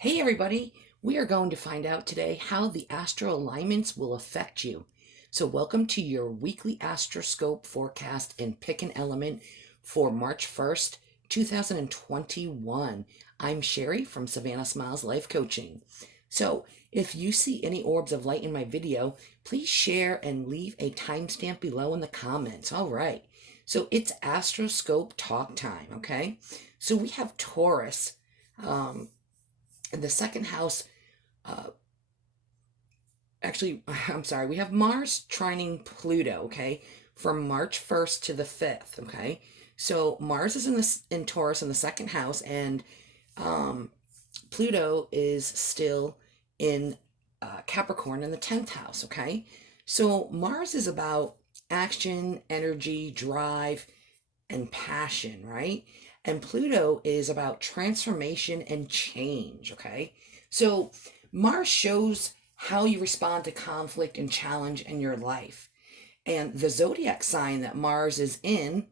Hey everybody, we are going to find out today how the astro alignments will affect you. So welcome to your weekly AstroScope forecast and pick an element for March 1st, 2021. I'm Sherri from Savannahsmiles Life Coaching. So if you see any orbs of light in my video, please share and leave a timestamp below in the comments. All right. So it's AstroScope talk time, okay? So we have Taurus. In the second house, uh, actually, I'm sorry, we have Mars trining Pluto, okay, from March 1st to the 5th, okay? So Mars is in Taurus in the second house, and um, Pluto is still in Capricorn in the 10th house, okay? So Mars is about action, energy, drive, and passion, right? And Pluto is about transformation and change, okay? So Mars shows how you respond to conflict and challenge in your life. And the zodiac sign that Mars is in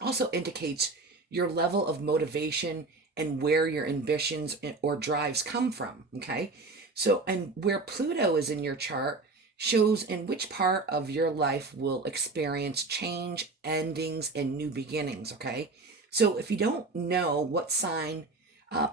also indicates your level of motivation and where your ambitions or drives come from, okay? So, and where Pluto is in your chart shows in which part of your life will experience change, endings, and new beginnings, okay? So, if you don't know what sign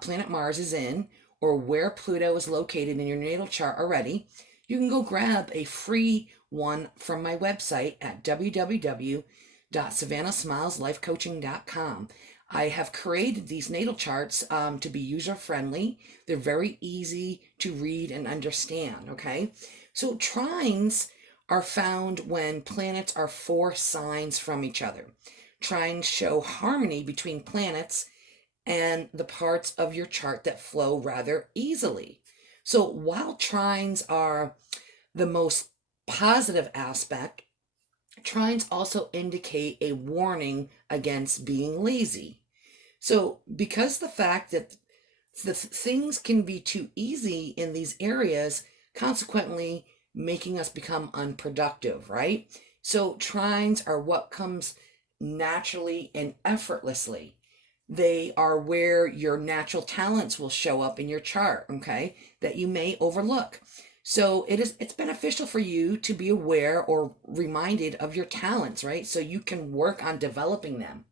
planet Mars is in or where Pluto is located in your natal chart already, you can go grab a free one from my website at www.savannahsmileslifecoaching.com. I have created these natal charts to be user friendly. They're very easy to read and understand, okay? So trines are found when planets are four signs from each other. Trines show harmony between planets and the parts of your chart that flow rather easily. So while trines are the most positive aspect, trines also indicate a warning against being lazy. So, because the fact that the things can be too easy in these areas, consequently making us become unproductive, right? So, trines are what comes naturally and effortlessly. They are where your natural talents will show up in your chart, okay, that you may overlook. So it's beneficial for you to be aware or reminded of your talents, right? So you can work on developing them.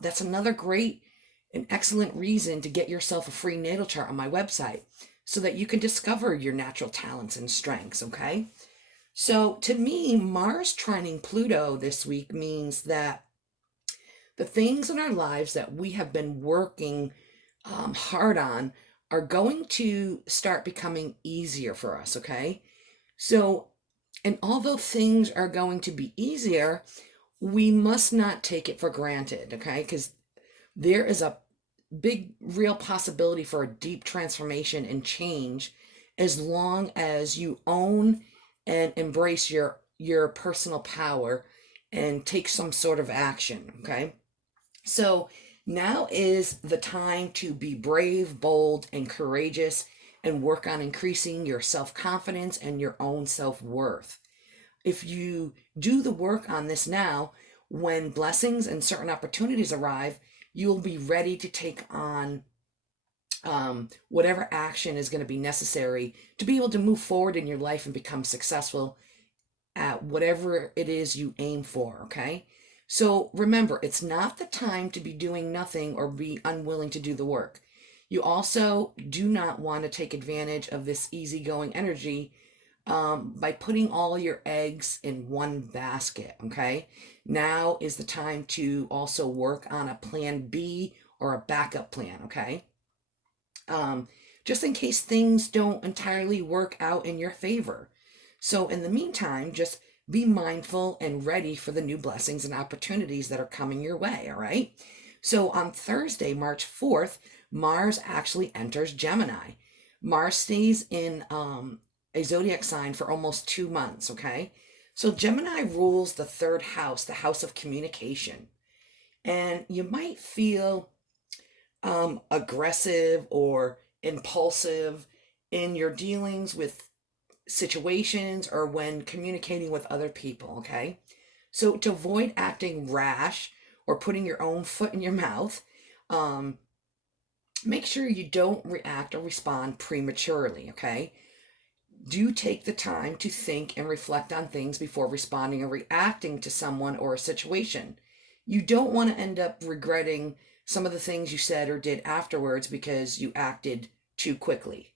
That's another great and excellent reason to get yourself a free natal chart on my website so that you can discover your natural talents and strengths, okay? So to me, Mars trining Pluto this week means that the things in our lives that we have been working hard on are going to start becoming easier for us, okay? So, and although things are going to be easier, we must not take it for granted, okay? Because there is a big, real possibility for a deep transformation and change as long as you own and embrace your personal power and take some sort of action, okay? So now is the time to be brave, bold, and courageous and work on increasing your self confidence and your own self worth. If you do the work on this now, when blessings and certain opportunities arrive, you'll be ready to take on whatever action is going to be necessary to be able to move forward in your life and become successful at whatever it is you aim for, okay? So remember, it's not the time to be doing nothing or be unwilling to do the work. You also do not want to take advantage of this easygoing energy by putting all your eggs in one basket, okay? Now is the time to also work on a plan B or a backup plan, okay? Just in case things don't entirely work out in your favor. So, in the meantime, just be mindful and ready for the new blessings and opportunities that are coming your way, all right? So, on Thursday, March 4th, Mars actually enters Gemini. Mars stays in a zodiac sign for almost 2 months, okay? So, Gemini rules the third house, the house of communication. And you might feel aggressive or impulsive in your dealings with situations or when communicating with other people, okay? So to avoid acting rash or putting your own foot in your mouth, um, make sure you don't react or respond prematurely, okay? Do take the time to think and reflect on things before responding or reacting to someone or a situation. You don't want to end up regretting some of the things you said or did afterwards because you acted too quickly.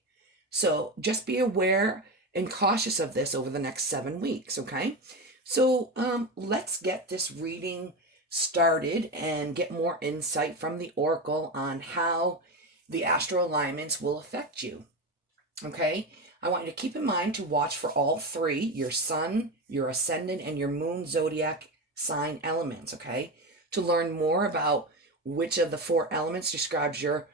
So just be aware and cautious of this over the next 7 weeks, okay? So let's get this reading started and get more insight from the Oracle on how the astro alignments will affect you, okay? I want you to keep in mind to watch for all three, your sun, your ascendant, and your moon zodiac sign elements, okay? To learn more about which of the 4 elements describes your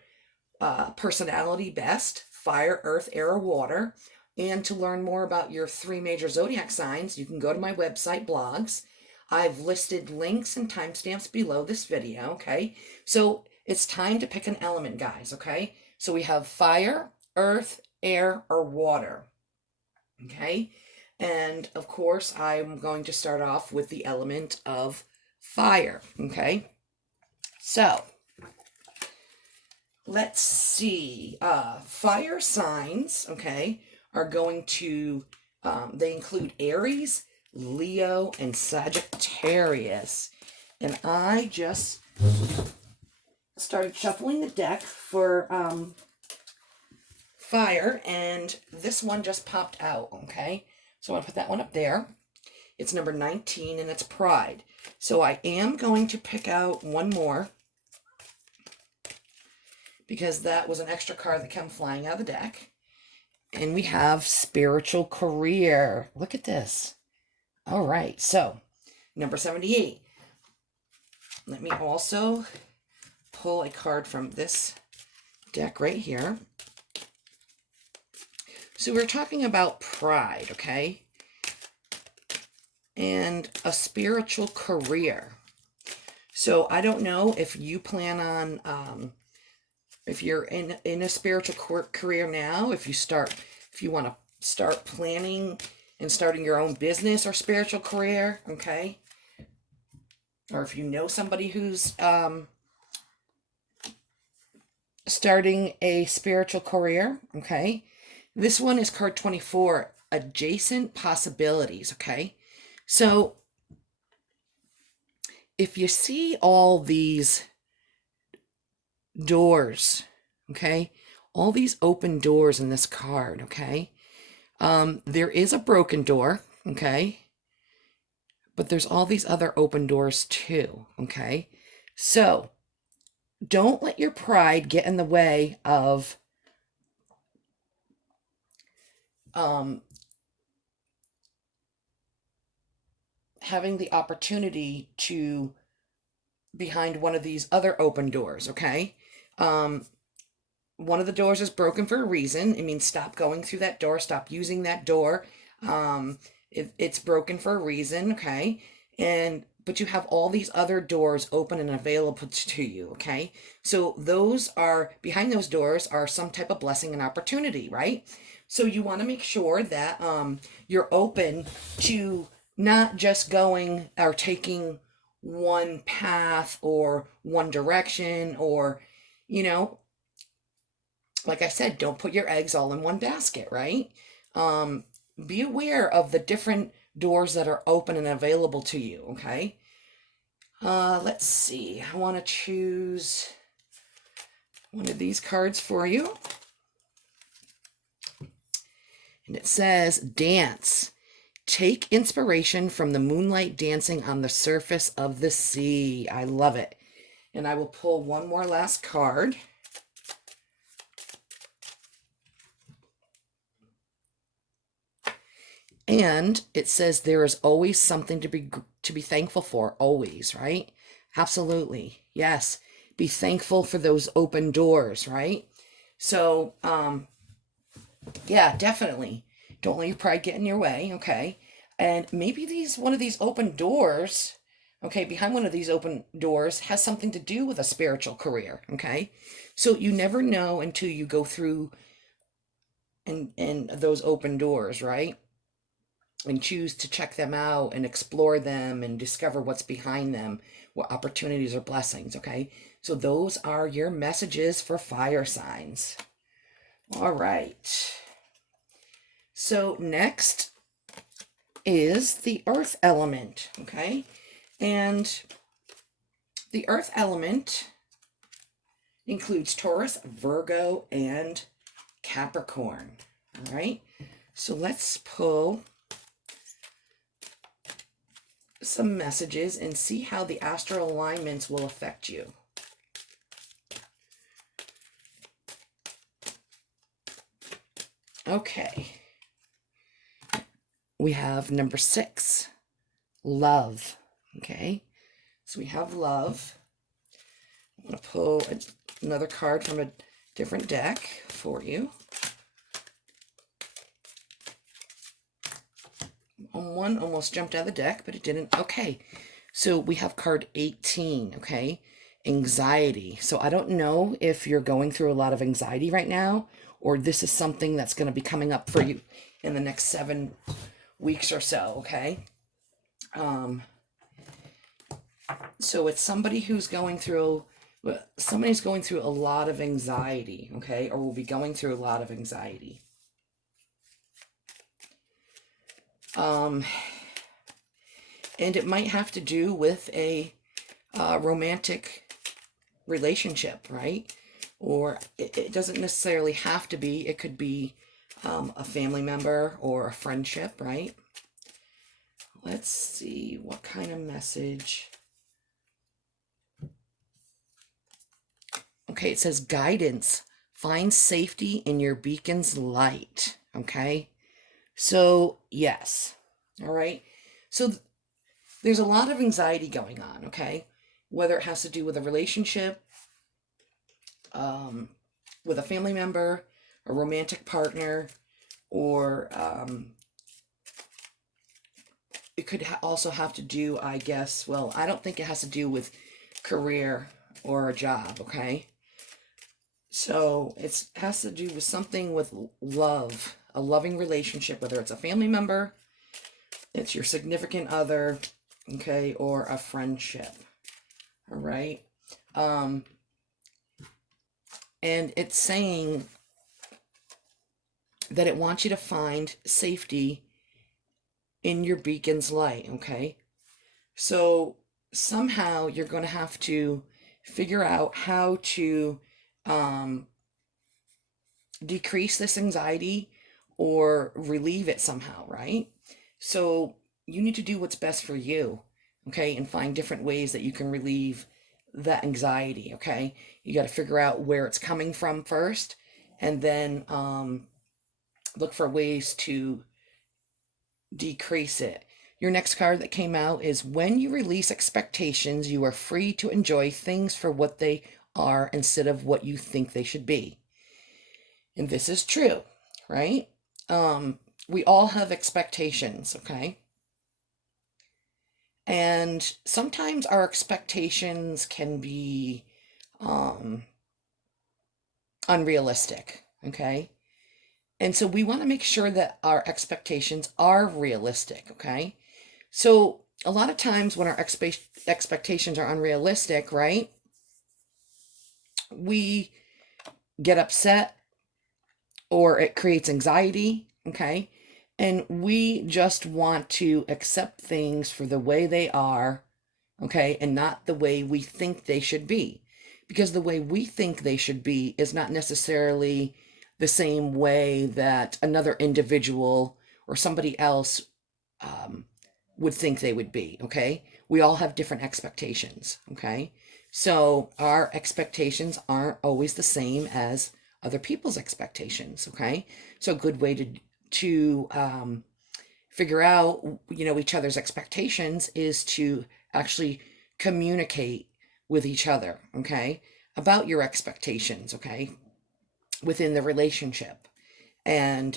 personality best, fire, earth, air, or water, and to learn more about your 3 major zodiac signs, you can go to my website, blogs. I've listed links and timestamps below this video, okay? So it's time to pick an element, guys, okay? So we have fire, earth, air, or water, okay? And of course, I'm going to start off with the element of fire, okay? So let's see. Fire signs, okay, are going to, they include Aries, Leo, and Sagittarius. And I just started shuffling the deck for fire, and this one just popped out, okay? So I'm going to put that one up there. It's number 19, and it's Pride. So I am going to pick out one more because that was an extra card that came flying out of the deck. And we have Spiritual Career. Look at this. All right, so number 78. Let me also pull a card from this deck right here. So we're talking about pride, okay? And a spiritual career. So I don't know if you plan on, if you're in a spiritual career now, if you want to start planning and starting your own business or spiritual career, okay? Or if you know somebody who's starting a spiritual career, okay? This one is card 24, Adjacent Possibilities, okay? So if you see all these doors, okay? All these open doors in this card, okay? There is a broken door, okay? But there's all these other open doors too, okay? So don't let your pride get in the way of having the opportunity to behind one of these other open doors, okay? One of the doors is broken for a reason. It means stop going through that door, stop using that door. It's broken for a reason, okay? But you have all these other doors open and available to you, okay? So behind those doors are some type of blessing and opportunity, right? So you want to make sure that you're open to not just going or taking one path or one direction, or, like I said, don't put your eggs all in one basket, right? Be aware of the different doors that are open and available to you, okay? Let's see. I want to choose one of these cards for you. And it says, Dance. Take inspiration from the moonlight dancing on the surface of the sea. I love it. And I will pull one more last card. And it says there is always something to be thankful for, always, right? Absolutely. Yes. Be thankful for those open doors, right? So, yeah, definitely. Don't let your pride get in your way, okay? And maybe one of these open doors, okay, behind one of these open doors has something to do with a spiritual career, okay? So you never know until you go through and those open doors, right? And choose to check them out and explore them and discover what's behind them, what opportunities or blessings, okay? So those are your messages for fire signs. All right. So next is the earth element, okay? And the earth element includes Taurus, Virgo, and Capricorn, all right? So let's pull some messages and see how the astral alignments will affect you. Okay. We have number 6, love. Okay. So we have love. I'm going to pull another card from a different deck for you. One almost jumped out of the deck, but it didn't. Okay. So we have card 18. Okay. Anxiety. So I don't know if you're going through a lot of anxiety right now, or this is something that's going to be coming up for you in the next 7 weeks or so, okay? So it's somebody's going through a lot of anxiety, okay? Or will be going through a lot of anxiety. And it might have to do with a romantic relationship, right? Or it doesn't necessarily have to be. It could be a family member or a friendship, right? Let's see what kind of message. Okay, it says guidance. Find safety in your beacon's light, okay? So, yes, all right? So there's a lot of anxiety going on, okay? Whether it has to do with a relationship, with a family member, a romantic partner, or it could also have to do, I guess, well, I don't think it has to do with career or a job, okay? So it has to do with something with love, a loving relationship, whether it's a family member, it's your significant other, okay, or a friendship, all right? And it's saying that it wants you to find safety in your beacon's light, okay? So somehow you're going to have to figure out how to decrease this anxiety or relieve it somehow, right? So you need to do what's best for you, okay? And find different ways that you can relieve that anxiety, okay? You got to figure out where it's coming from first, and then look for ways to decrease it. Your next card that came out is when you release expectations, you are free to enjoy things for what they are instead of what you think they should be. And this is true, right? We all have expectations, okay? And sometimes our expectations can be unrealistic, okay? And so we want to make sure that our expectations are realistic, okay? So a lot of times when our expectations are unrealistic, right, we get upset or it creates anxiety, okay? And we just want to accept things for the way they are, okay, and not the way we think they should be. Because the way we think they should be is not necessarily the same way that another individual or somebody else would think they would be, okay? We all have different expectations, okay? So our expectations aren't always the same as other people's expectations, okay? So a good way to figure out, each other's expectations is to actually communicate with each other, okay, about your expectations, okay, within the relationship. And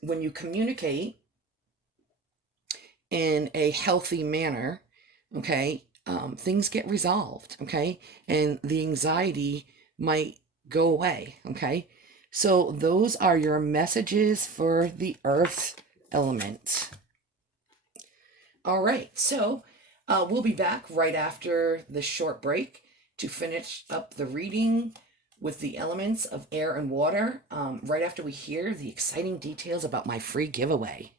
when you communicate in a healthy manner, okay, things get resolved, okay, and the anxiety might go away, okay. So those are your messages for the earth element. All right, so we'll be back right after this short break, to finish up the reading with the elements of air and water right after we hear the exciting details about my free giveaway.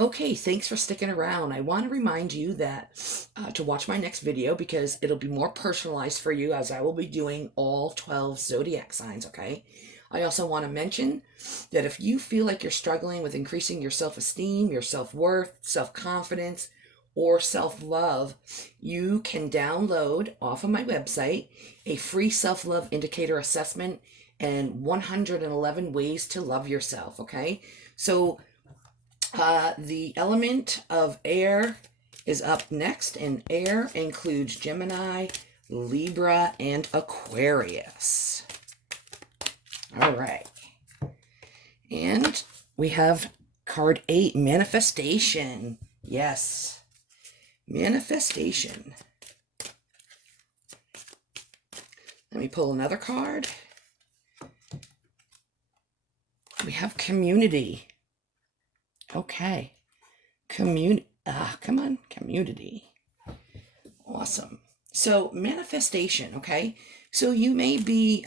Okay, thanks for sticking around. I want to remind you that to watch my next video because it'll be more personalized for you as I will be doing all 12 zodiac signs, okay? I also want to mention that if you feel like you're struggling with increasing your self-esteem, your self-worth, self-confidence, or self-love, you can download off of my website a free self-love indicator assessment and 111 ways to love yourself, okay? So the element of air is up next, and air includes Gemini, Libra, and Aquarius. All right. And we have card 8, manifestation. Yes, manifestation. Let me pull another card. We have community. Okay. Come on, community. Awesome. So manifestation, okay? So you may be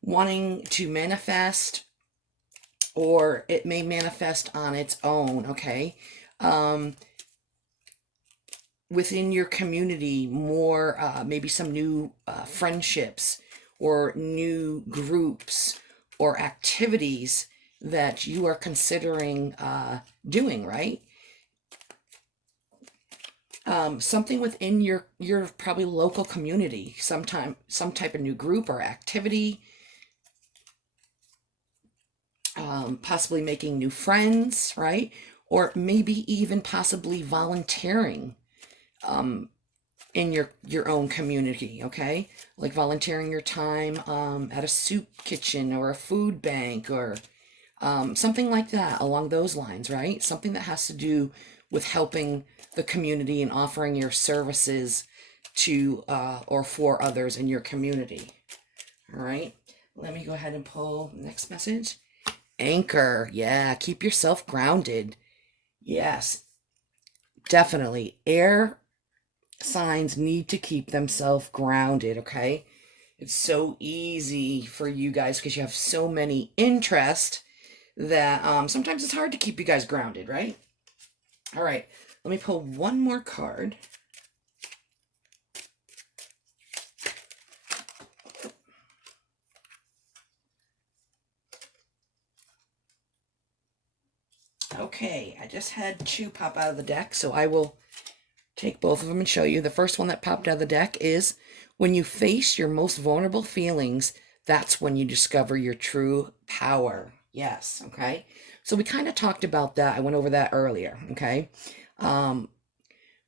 wanting to manifest, or it may manifest on its own, okay? Within your community, more maybe some new friendships or new groups or activities that you are considering doing, right? Something within your probably local community, some type of new group or activity, possibly making new friends, right? Or maybe even possibly volunteering in your own community, okay? Like volunteering your time at a soup kitchen or a food bank or something like that along those lines, right? Something that has to do with helping the community and offering your services to or for others in your community. All right, let me go ahead and pull the next message. Anchor. Yeah, keep yourself grounded. Yes, definitely. Air signs need to keep themselves grounded, okay? It's so easy for you guys because you have so many interests that sometimes it's hard to keep you guys grounded, right? All right, let me pull one more card. Okay, I just had 2 pop out of the deck, so I will take both of them and show you. The first one that popped out of the deck is when you face your most vulnerable feelings, that's when you discover your true power. Yes, okay? So we kind of talked about that. I went over that earlier, okay?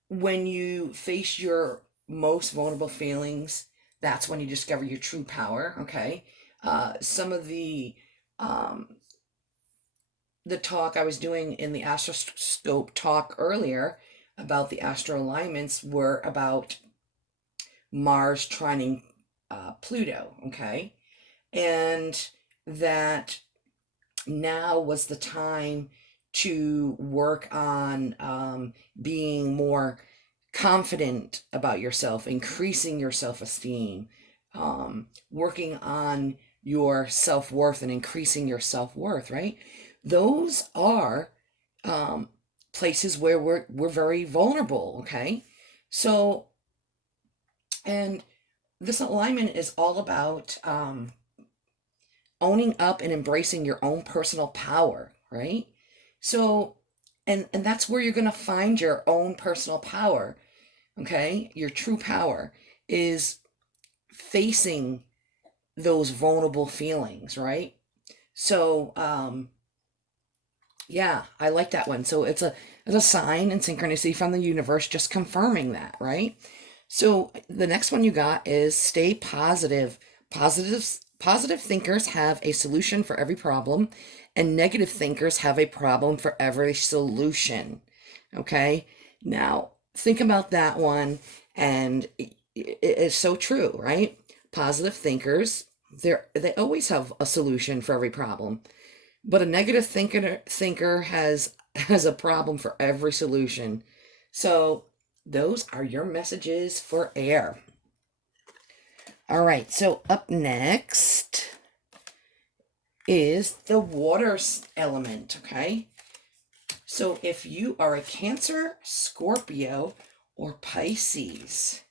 When you face your most vulnerable feelings, that's when you discover your true power, okay? Some of the talk I was doing in the AstroScope talk earlier about the astro alignments were about Mars trining Pluto, okay? And that now was the time to work on being more confident about yourself, increasing your self-esteem, working on your self-worth and increasing your self-worth, right? Those are places where we're very vulnerable, okay? So, and this alignment is all about owning up and embracing your own personal power, right? So, and that's where you're going to find your own personal power, okay? Your true power is facing those vulnerable feelings, right? So, Yeah, I like that one. So it's a sign and synchronicity from the universe just confirming that, right? So the next one you got is stay positive. Positive thinkers have a solution for every problem, and negative thinkers have a problem for every solution. Okay? Now, think about that one, and it is so true, right? Positive thinkers, they always have a solution for every problem. But a negative thinker has a problem for every solution. So those are your messages for air. All right, so up next is the water element, okay? So if you are a Cancer, Scorpio, or Pisces,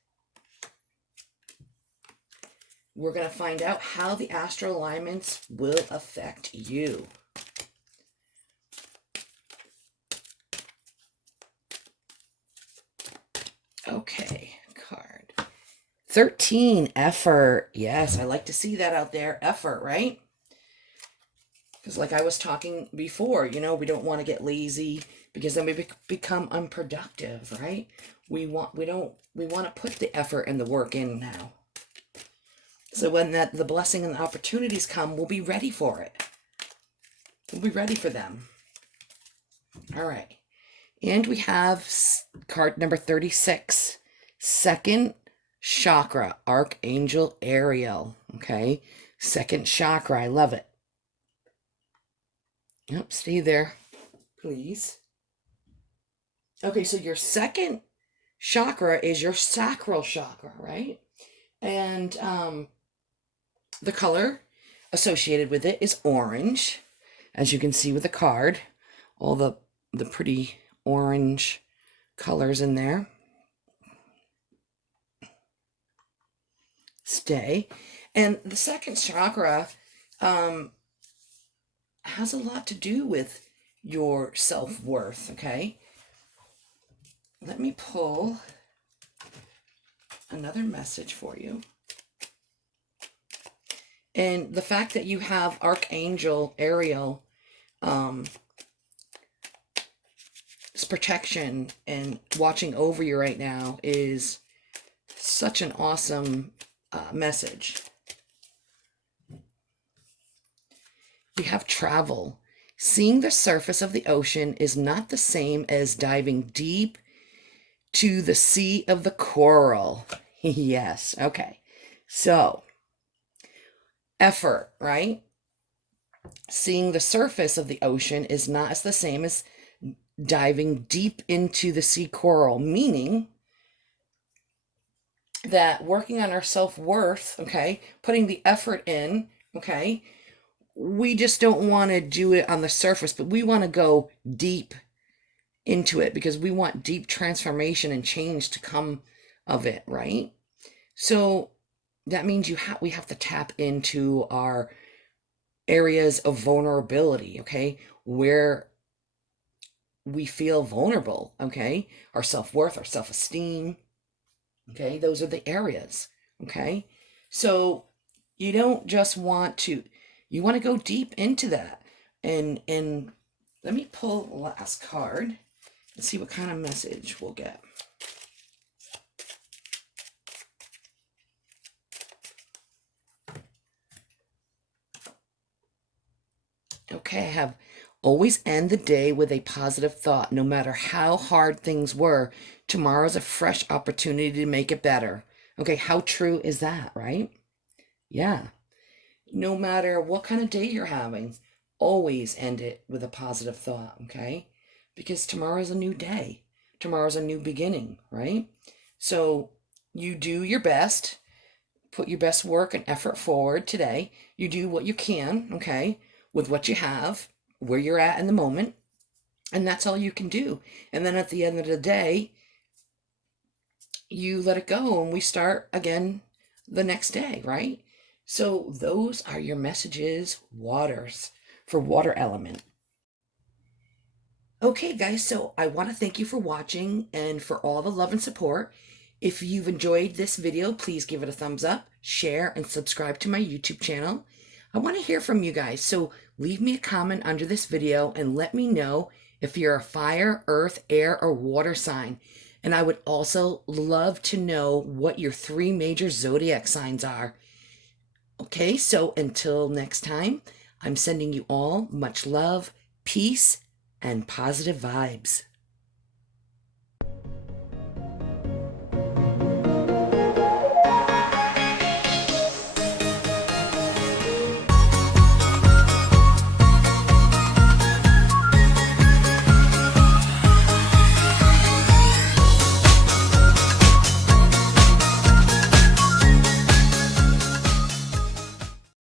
we're going to find out how the astral alignments will affect you. Okay, card. 13, effort. Yes, I like to see that out there. Effort, right? Because like I was talking before, we don't want to get lazy because then we become unproductive, right? We want to put the effort and the work in now. So when the blessing and the opportunities come, we'll be ready for it. We'll be ready for them. All right. And we have card number 36, second chakra, Archangel Ariel. Okay. Second chakra. I love it. Yep. Stay there, please. Okay. So your second chakra is your sacral chakra, right? And the color associated with it is orange, as you can see with the card. All the pretty orange colors in there. Stay. And the second chakra has a lot to do with your self-worth, okay? Let me pull another message for you. And the fact that you have Archangel Ariel protection and watching over you right now is such an awesome message. You have travel. Seeing the surface of the ocean is not the same as diving deep to the sea of the coral. Yes, okay. So, effort, right? Seeing the surface of the ocean is not the same as diving deep into the sea coral, meaning that working on our self-worth, okay, putting the effort in, okay, we just don't want to do it on the surface, but we want to go deep into it because we want deep transformation and change to come of it, right? So that means we have to tap into our areas of vulnerability, okay, where we feel vulnerable, okay, our self-worth, our self-esteem, okay, those are the areas, okay? So you don't just want to, you want to go deep into that. And let me pull the last card and see what kind of message we'll get. Okay, I have always end the day with a positive thought. No matter how hard things were, tomorrow's a fresh opportunity to make it better. Okay, how true is that, right? Yeah. No matter what kind of day you're having, always end it with a positive thought, okay? Because tomorrow's a new day. Tomorrow's a new beginning, right? So you do your best, put your best work and effort forward today. You do what you can, okay, with what you have, where you're at in the moment, and that's all you can do. And then at the end of the day, you let it go and we start again the next day, right? So those are your messages, waters, for water element. Okay, guys, so I want to thank you for watching and for all the love and support. If you've enjoyed this video, please give it a thumbs up, share, and subscribe to my YouTube channel. I want to hear from you guys, so leave me a comment under this video and let me know if you're a fire, earth, air, or water sign. And I would also love to know what your 3 major zodiac signs are. Okay, so until next time, I'm sending you all much love, peace, and positive vibes.